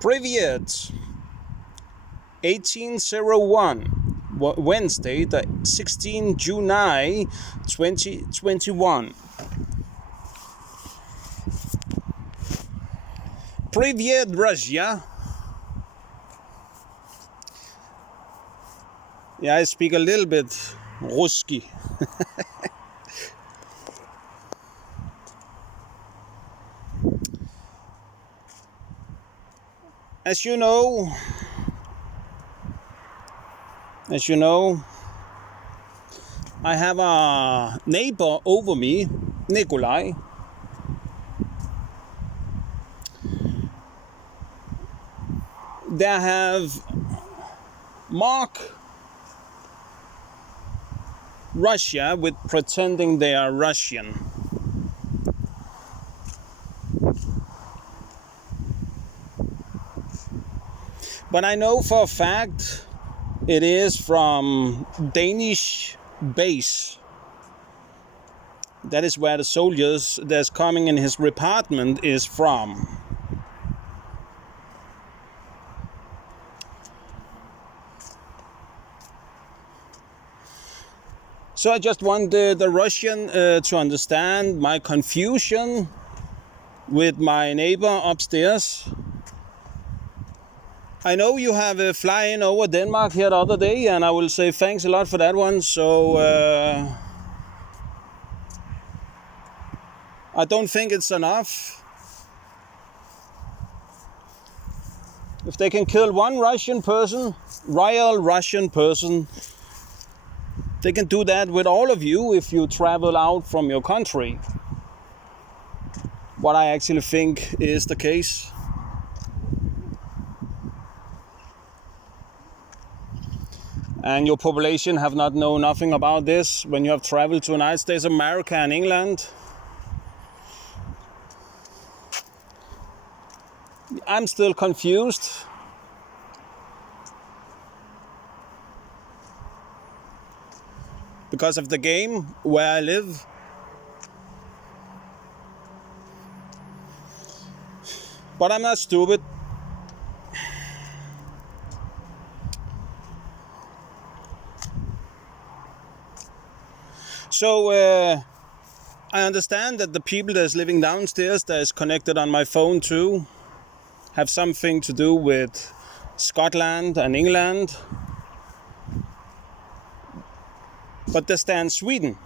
Привет! 1801, Wednesday, the 16th Juni 2021. Привет, Russia! Yeah, I speak a little bit Ruski. As you know, I have a neighbor over me, Nikolai. They have mocked Russia with pretending they are Russian. But I know for a fact it is from Danish base. That is where the soldiers that's coming in his apartment is from. So I just want the Russian to understand my confusion with my neighbor upstairs. I know you have a fly-in over Denmark here the other day, and I will say thanks a lot for that one. So I don't think it's enough. If they can kill one royal Russian person, they can do that with all of you if you travel out from your country. What I actually think is the case. And your population have not known nothing about this when you have traveled to United States of America and England. I'm still confused. Because of the game where I live. But I'm not stupid. So I understand that the people that's living downstairs that is connected on my phone too have something to do with Scotland and England. But they stand Sweden.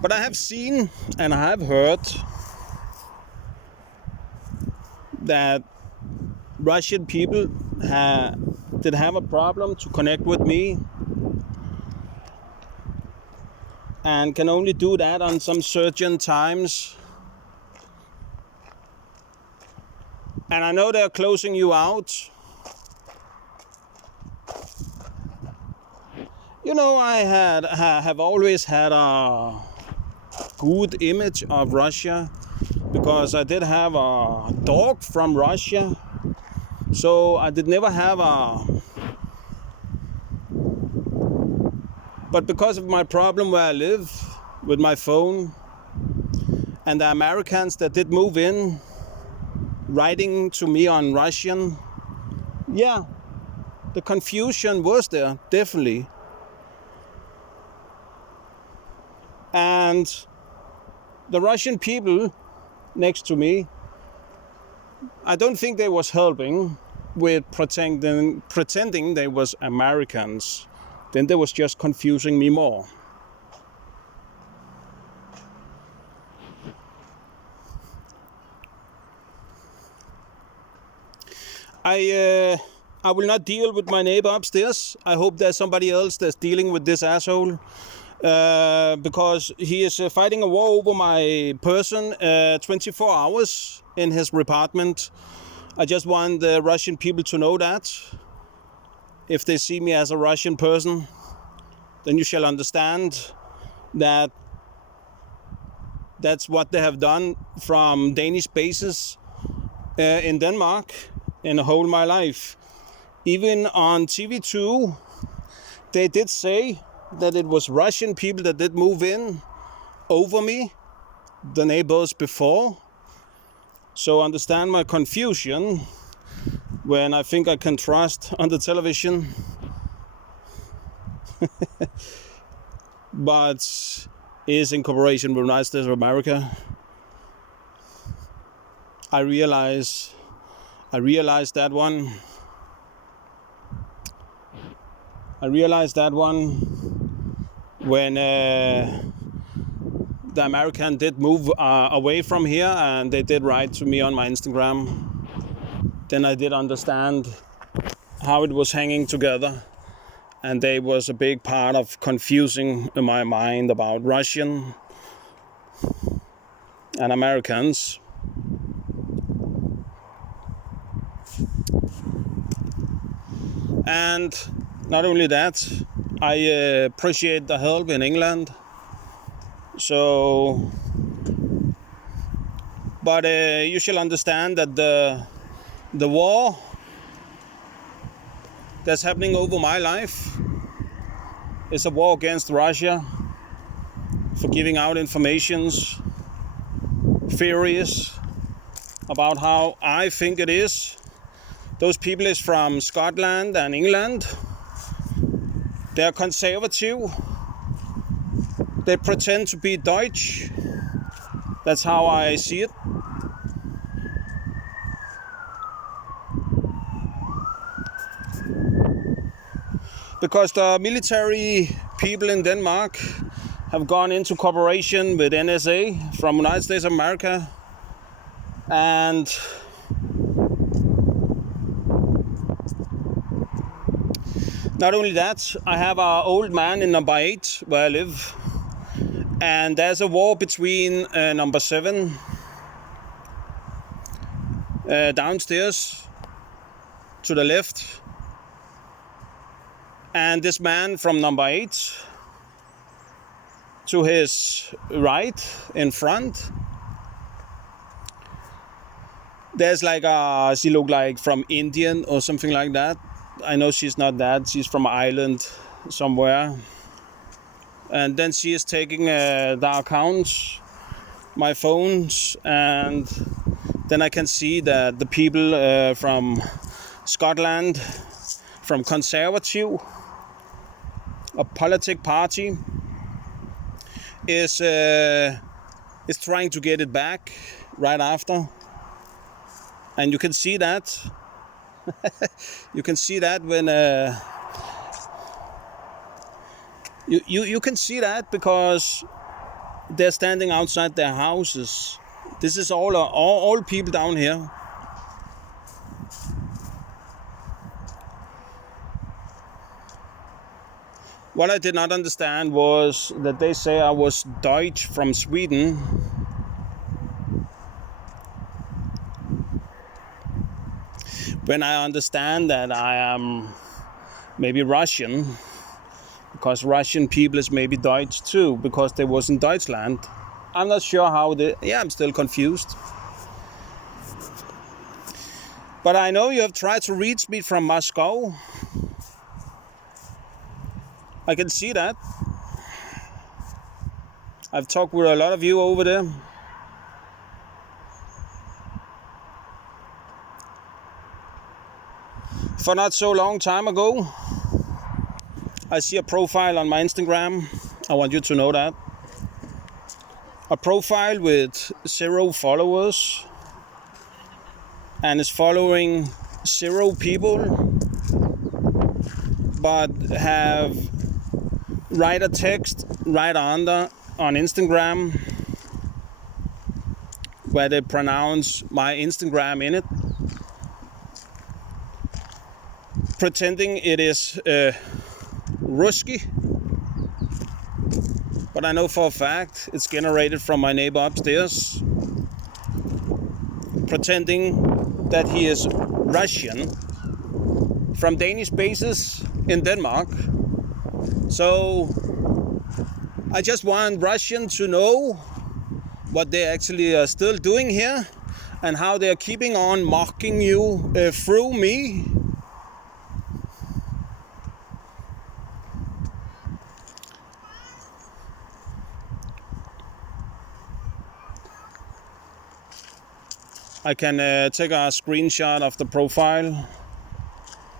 But I have seen and I have heard that Russian people did have a problem to connect with me and can only do that on some certain times. And I know they're closing you out. You know, I have always had a good image of Russia because I did have a dog from Russia. So I did never have But because of my problem where I live with my phone and the Americans that did move in, writing to me on Russian, yeah, the confusion was there, definitely. And the Russian people next to me, I don't think they was helping with pretending they was Americans. Then they was just confusing me more. I will not deal with my neighbor upstairs. I hope there's somebody else that's dealing with this asshole. Because he is fighting a war over my person 24 hours in his apartment. I just want the Russian people to know that. If they see me as a Russian person, then you shall understand that that's what they have done from Danish bases in Denmark in the whole of my life. Even on TV2, they did say that it was Russian people that did move in over me, the neighbors before. So understand my confusion when I think I can trust on the television. But is in cooperation with the United States of America. I realized that one. When the American did move away from here, and they did write to me on my Instagram. Then I did understand how it was hanging together, and they was a big part of confusing in my mind about Russian and Americans. And not only that, I appreciate the help in England. So, but you shall understand that the war that's happening over my life is a war against Russia for giving out informations, theories about how I think it is. Those people is from Scotland and England. They're conservative. They pretend to be Deutsch. That's how I see it. Because the military people in Denmark have gone into cooperation with NSA from United States of America. And not only that, I have an old man in number 8 where I live. And there's a war between number 7 downstairs to the left. And this man from number 8 to his right in front. There's like she looked like from Indian or something like that. I know she's not that. She's from Ireland somewhere. And then she is taking the accounts, my phones, and then I can see that the people from Scotland, from Conservative, a politic party, is trying to get it back right after. And you can see that. You can see that when you can see that because they're standing outside their houses. This is all people down here. What I did not understand was that they say I was Deutsch from Sweden. When I understand that I am maybe Russian, because Russian people is maybe Deutsch too, because they was in Deutschland. I'm not sure how I'm still confused. But I know you have tried to reach me from Moscow. I can see that. I've talked with a lot of you over there. For not so long time ago, I see a profile on my Instagram. I want you to know that. A profile with 0 followers. And is following 0 people. But have write a text right under on Instagram where they pronounce my Instagram in it, pretending it is Ruski, but I know for a fact it's generated from my neighbor upstairs, pretending that he is Russian from Danish bases in Denmark. So I just want Russians to know what they actually are still doing here and how they are keeping on mocking you through me. I can take a screenshot of the profile.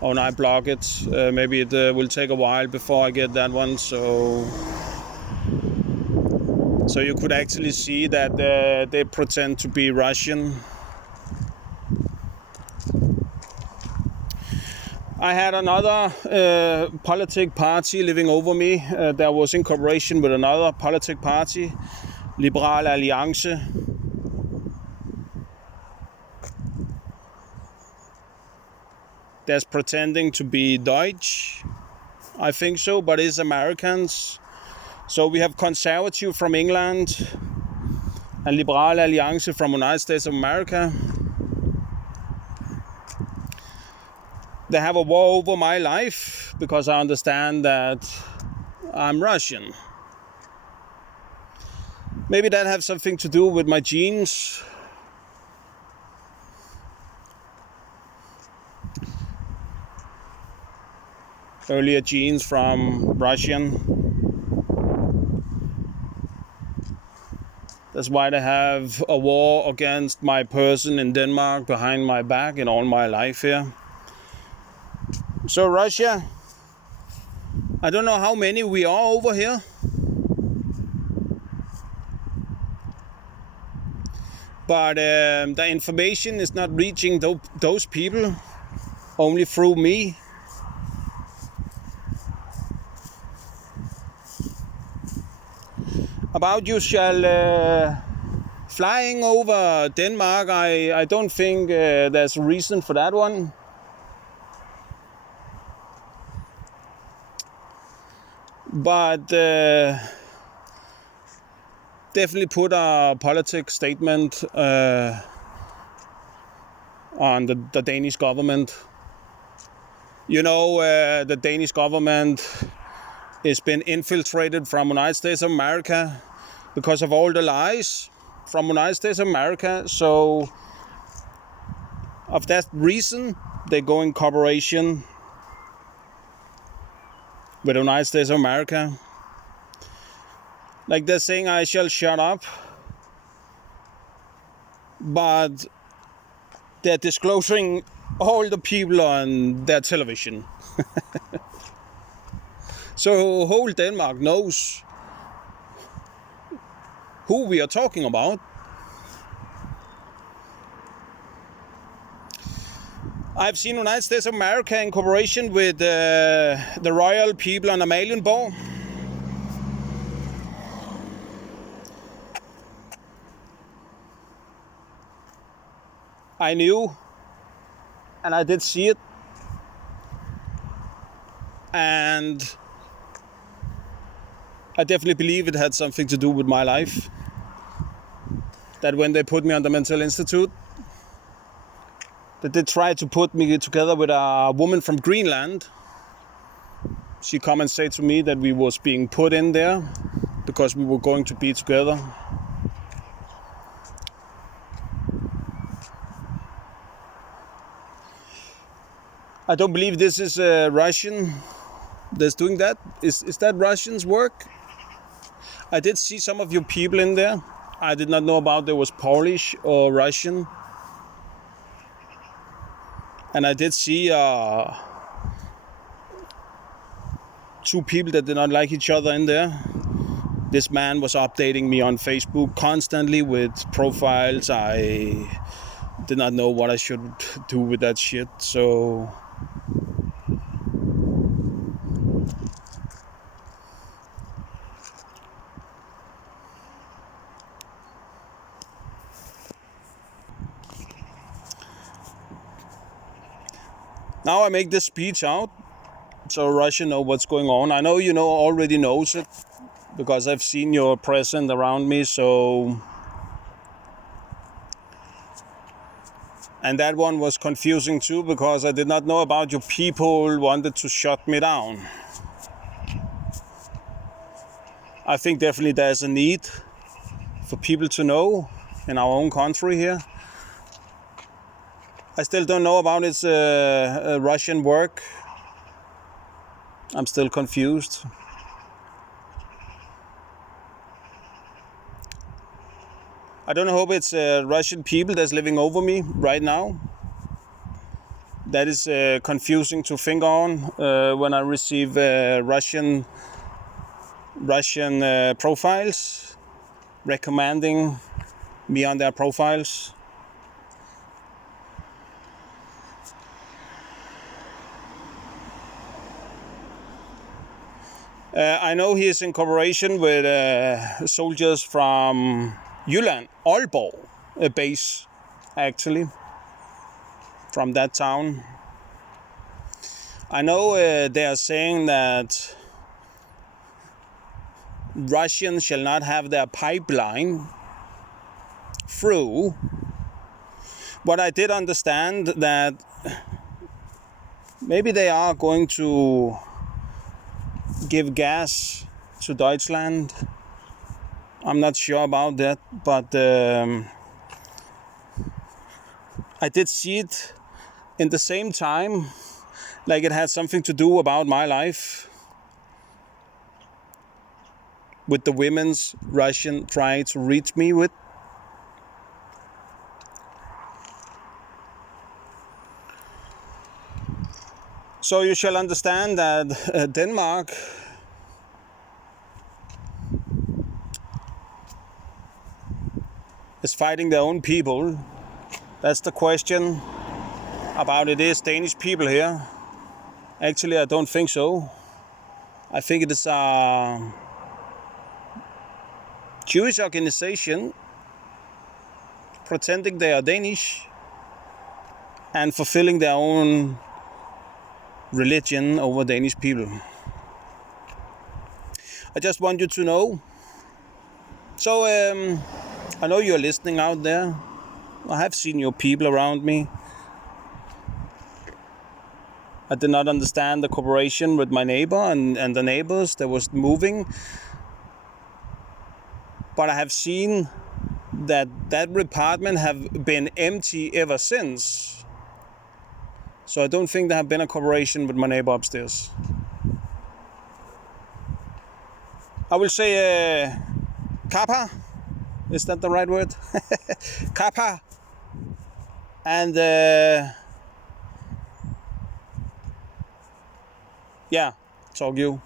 Oh, and I block it. Maybe it will take a while before I get that one. So you could actually see that they pretend to be Russian. I had another politic party living over me that was in cooperation with another politic party, Liberal Alliance. That's pretending to be Deutsch, I think so, but it's Americans. So we have Conservative from England and Liberal Alliance from the United States of America. They have a war over my life because I understand that I'm Russian. Maybe that has something to do with my genes. Earlier genes from Russian. That's why they have a war against my person in Denmark behind my back in all my life here. So Russia, I don't know how many we are over here. But the information is not reaching those people, only through me. About you shall flying over Denmark, I don't think there's a reason for that one. But definitely put a politics statement on the Danish government. You know, the Danish government has been infiltrated from United States of America because of all the lies from United States of America. So, of that reason, they go in cooperation with the United States of America. Like they're saying I shall shut up, but they're disclosing all the people on their television. So whole Denmark knows who we are talking about. I've seen United States of America in cooperation with the royal people on Amalienborg. I knew, and I did see it, and I definitely believe it had something to do with my life. That when they put me on the mental institute, that they tried to put me together with a woman from Greenland. She come and say to me that we was being put in there because we were going to be together. I don't believe this is Russian that's doing that. Is that Russians' work? I did see some of your people in there. I did not know about there was Polish or Russian. And I did see two people that did not like each other in there. This man was updating me on Facebook constantly with profiles. I did not know what I should do with that shit, so... Now I make this speech out, so Russia know what's going on. I know you already knows it, because I've seen your presence around me, so... And that one was confusing too, because I did not know about your people wanted to shut me down. I think definitely there's a need for people to know in our own country here. I still don't know about its Russian work. I'm still confused. I don't hope it's Russian people that's living over me right now. That is confusing to think on when I receive Russian profiles recommending me on their profiles. I know he is in cooperation with soldiers from Jylland, Aalborg base, actually, from that town. I know they are saying that Russians shall not have their pipeline through. But I did understand that maybe they are going to give gas to Deutschland. I'm not sure about that, but I did see it in the same time, like it had something to do about my life, with the women's Russian trying to reach me with. So you shall understand that Denmark is fighting their own people. That's the question about it is Danish people here. Actually, I don't think so. I think it is a Jewish organization pretending they are Danish and fulfilling their own religion over Danish people. I just want you to know. So I know you're listening out there. I have seen your people around me. I did not understand the cooperation with my neighbor and the neighbors that was moving. But I have seen that apartment have been empty ever since. So I don't think there have been a cooperation with my neighbor upstairs. I will say kappa. Is that the right word? Kappa. And yeah, talk you.